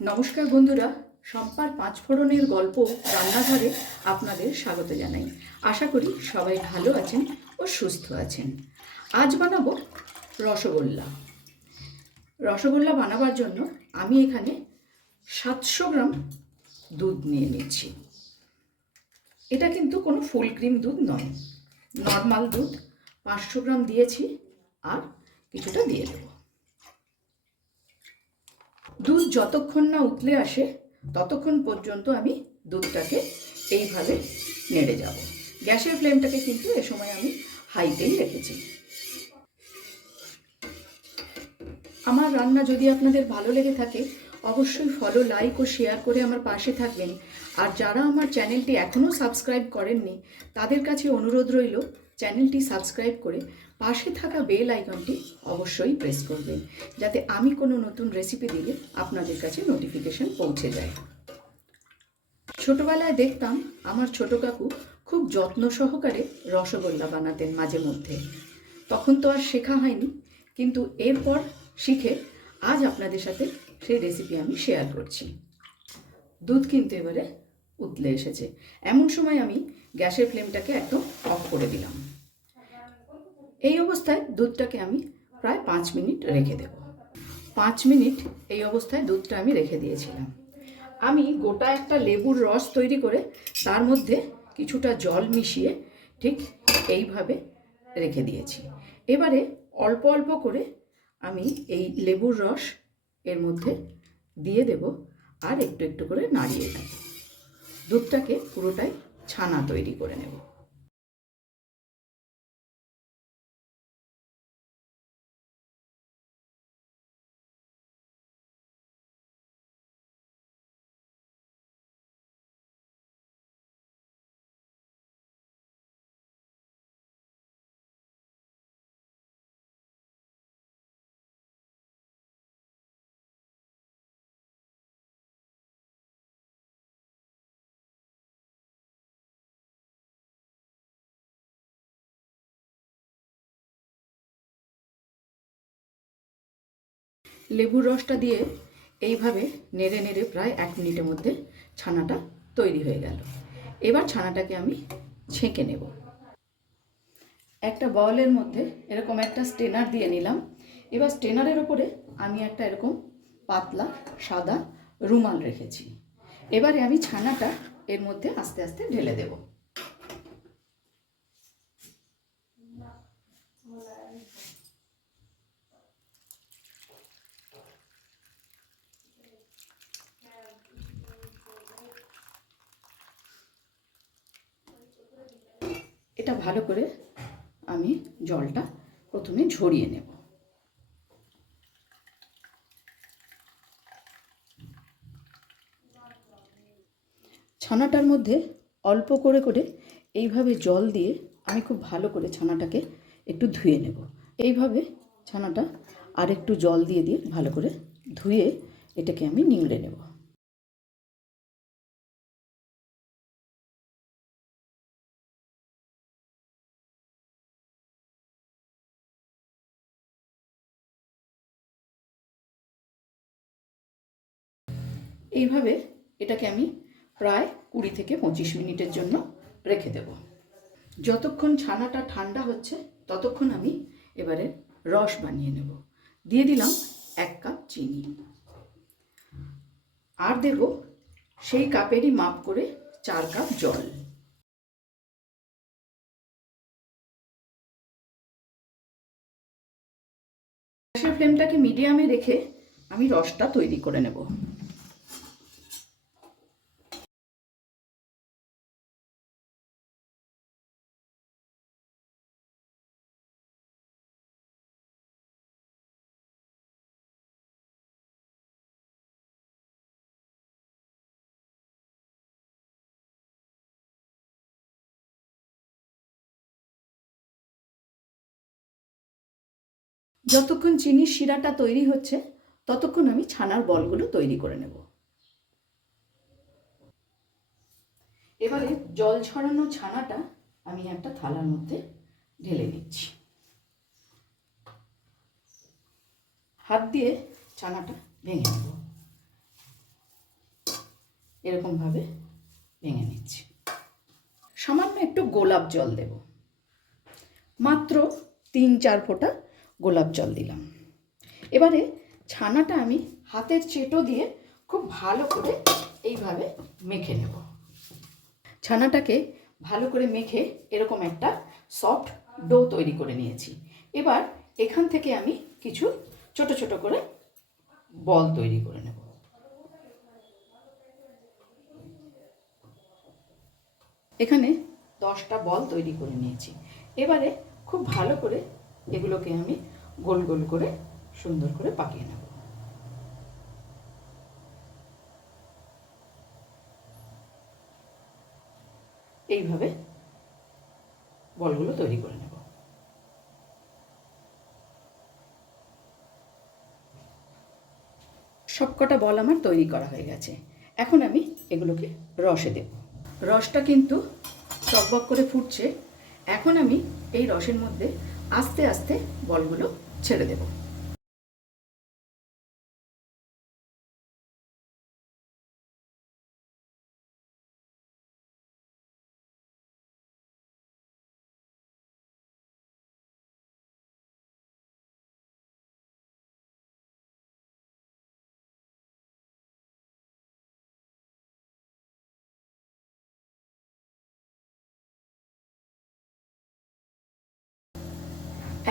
নমস্কার বন্ধুরা, সম্পার পাঁচফোড়নের গল্প রান্নাঘরে আপনাদের স্বাগত জানাই। আশা করি সবাই ভালো আছেন ও সুস্থ আছেন। আজ বানাবো রসগোল্লা। রসগোল্লা বানাবার জন্য আমি এখানে সাতশো গ্রাম দুধ নিয়ে নিচ্ছি। এটা কিন্তু কোনো ফুল ক্রিম দুধ নয়। নর্মাল দুধ, পাঁচশো গ্রাম দিয়েছি আর কিছুটা দিয়ে দেবো। দুধ যতক্ষণ না উতলে আসে, ততক্ষণ পর্যন্ত আমি দুধটাকে এইভাবে নেড়ে যাব। গ্যাসের ফ্লেমটাকে কিন্তু এ সময় আমি হাইতেই রেখেছি। আমার রান্না যদি আপনাদের ভালো লেগে থাকে, অবশ্যই ফলো লাইক ও শেয়ার করে আমার পাশে থাকবেন। আর যারা আমার চ্যানেলটি এখনও সাবস্ক্রাইব করেননি, তাদের কাছে অনুরোধ রইল চ্যানেলটি সাবস্ক্রাইব করে পাশে থাকা বেল আইকনটি অবশ্যই প্রেস করবেন, যাতে আমি কোনো নতুন রেসিপি দিলে আপনাদের কাছে নোটিফিকেশন পৌঁছে যায়। ছোটবেলায় দেখতাম আমার ছোট কাকু খুব যত্ন সহকারে রসগোল্লা বানাতেন মাঝে মধ্যে। তখন তো আর শেখা হয়নি, কিন্তু এরপর শিখে আজ আপনাদের সাথে সেই রেসিপি আমি শেয়ার করছি। দুধ কিন্তু এবারে উতলে এসেছে। এমন সময় আমি গ্যাসের ফ্লেমটাকে একদম অফ করে দিলাম। এই অবস্থায় দুধটাকে আমি প্রায় পাঁচ মিনিট রেখে দেব। পাঁচ মিনিট এই অবস্থায় দুধটা আমি রেখে দিয়েছিলাম। আমি গোটা একটা লেবুর রস তৈরি করে তার মধ্যে কিছুটা জল মিশিয়ে ঠিক এইভাবে রেখে দিয়েছি। এবারে অল্প অল্প করে আমি এই লেবুর রস এর মধ্যে দিয়ে দেব আর একটু একটু করে নাড়িয়ে দেব। দুধটাকে পুরোটাই ছানা তৈরি করে নেব। লেবুর রসটা দিয়ে এইভাবে নেড়ে নেড়ে প্রায় এক মিনিটের মধ্যে ছানাটা তৈরি হয়ে গেল। এবার ছানাটাকে আমি ছেঁকে নেব। একটা বলের মধ্যে এরকম একটা স্টেনার দিয়ে নিলাম। এবার স্টেনারের ওপরে আমি একটা এরকম পাতলা, সাদা রুমাল রেখেছি। এবারে আমি ছানাটা এর মধ্যে আস্তে আস্তে ঢেলে দেবো। এটা ভালো করে আমি জলটা প্রথমে ঝরিয়ে নেব। ছানাটার মধ্যে অল্প করে করে এইভাবে জল দিয়ে আমি খুব ভালো করে ছানাটাকে একটু ধুয়ে নেব। এইভাবে ছানাটা আর একটু জল দিয়ে দিয়ে ভালো করে ধুয়ে এটাকে আমি নিংড়ে নেব। এইভাবে এটাকে আমি প্রায় কুড়ি থেকে পঁচিশ মিনিটের জন্য রেখে দেব। যতক্ষণ ছানাটা ঠান্ডা হচ্ছে, ততক্ষণ আমি এবারে রস বানিয়ে নেব। দিয়ে দিলাম এক কাপ চিনি। আর দেব সেই কাপেরই মাপ করে চার কাপ জল। গ্যাসের ফ্লেমটাকে মিডিয়ামে রেখে আমি রসটা তৈরি করে নেব। যতক্ষণ চিনির শিরাটা তৈরি হচ্ছে, ততক্ষণ আমি ছানার বলগুলো তৈরি করে নেব। এবারে জল ছড়ানো ছানাটা আমি একটা থালার মধ্যে ঢেলে নিচ্ছি। হাত দিয়ে ছানাটা ভেঙে নেব। এরকমভাবে ভেঙে নিচ্ছি। সামান্য একটু গোলাপ জল দেব। মাত্র তিন চার ফোঁটা গোলাপ জল দিলাম। এবারে ছানাটা আমি হাতের চেটো দিয়ে খুব ভালো করে এইভাবে মেখে নেব। ছানাটাকে ভালো করে মেখে এরকম একটা সফট ডো তৈরি করে নিয়েছি। এবার এখান থেকে আমি কিছু ছোট ছোট করে বল তৈরি করে নেব। এখানে দশটা বল তৈরি করে নিয়েছি। এবারে খুব ভালো করে এগুলোকে আমি গোল গোল করে সুন্দর করে পাকিয়ে নেব। এইভাবে বলগুলো তৈরি করে নেব। সবকটা বল আমার তৈরি করা হয়ে গেছে। এখন আমি এগুলোকে রসে দেব। রসটা কিন্তু টকবক করে ফুটছে। এখন আমি এই রসের মধ্যে আস্তে আস্তে বলগুলো ছেড়ে দেব।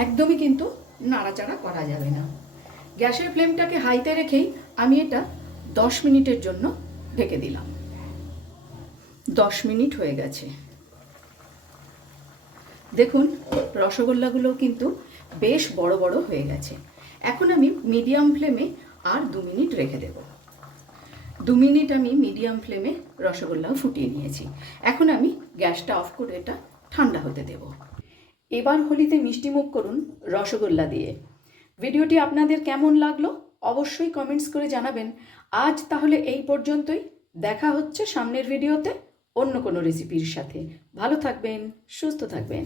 একদমই কিন্তু নাড়াচাড়া করা যাবে না। গ্যাসের ফ্লেমটাকে হাইতে রেখেই আমি এটা দশ মিনিটের জন্য ঢেকে দিলাম। দশ মিনিট হয়ে গেছে। দেখুন, রসগোল্লাগুলো কিন্তু বেশ বড় বড় হয়ে গেছে। এখন আমি মিডিয়াম ফ্লেমে আর দু মিনিট রেখে দেব। দু মিনিট আমি মিডিয়াম ফ্লেমে রসগোল্লা ফুটিয়ে নিয়েছি। এখন আমি গ্যাসটা অফ করে এটা ঠান্ডা হতে দেবো। এবার হোলিতে মিষ্টিমুখ করুন রসগোল্লা দিয়ে। ভিডিওটি আপনাদের কেমন লাগল অবশ্যই কমেন্টস করে জানাবেন। আজ তাহলে এই পর্যন্তই। দেখা হচ্ছে সামনের ভিডিওতে অন্য কোনো রেসিপির সাথে। ভালো থাকবেন, সুস্থ থাকবেন।